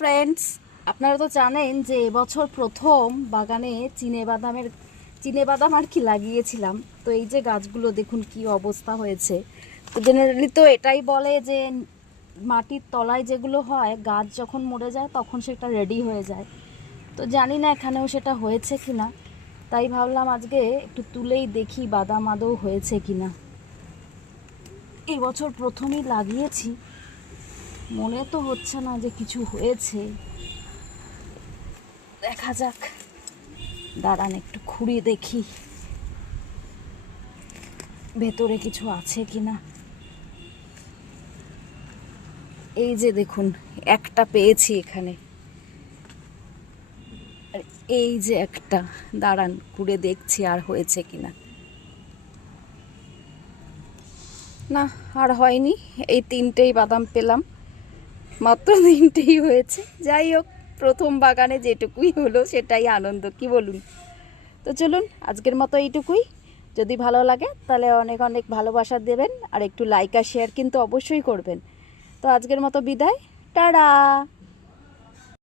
Friends, আপনারা তো জানেন যে এবছর প্রথম বাগানে চিনে বাদাম আর কি লাগিয়েছিলাম। তো এই যে গাছগুলো দেখুন কি অবস্থা হয়েছে। তো জেনারেলি তো এটাই বলে যে মাটির তলায় যেগুলো হয়, গাছ যখন মরে যায় তখন সেটা রেডি হয়ে যায়। তো জানি না এখানেও সেটা হয়েছে কিনা, তাই ভাবলাম আজকে একটু তুলেই দেখি বাদাম আদৌ হয়েছে কিনা। এবছর প্রথমই লাগিয়েছি, মনে তো হচ্ছে না যে কিছু হয়েছে। দেখা যাক, দাঁড়ান একটু খুঁড়িয়ে দেখি ভেতরে কিছু আছে কিনা। এই যে দেখুন, একটা পেয়েছি এখানে, আর এই যে একটা। দাঁড়ান খুঁড়ে দেখছি আর হয়েছে কিনা। না, আর হয়নি। এই তিনটেই বাদাম পেলাম, মাত্র তিনটেই হয়েছে। যাই হোক, প্রথম বাগানে যেটুকুই হলো সেটাই আনন্দ, কি বলুন? তো চলুন আজকের মতো এইটুকুই। যদি ভালো লাগে তাহলে অনেক অনেক ভালোবাসা দেবেন, আর একটু লাইক আর শেয়ার কিন্তু অবশ্যই করবেন। তো আজকের মতো বিদায়, টাটা।